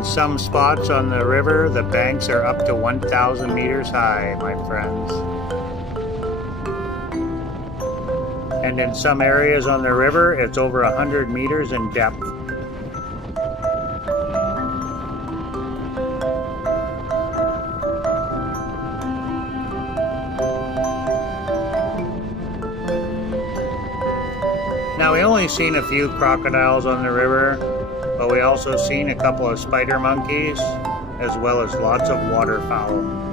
In some spots on the river, the banks are up to 1,000 meters high, my friends. And in some areas on the river, it's over 100 meters in depth. Now, we only seen a few crocodiles on the river, but we also seen a couple of spider monkeys, as well as lots of waterfowl.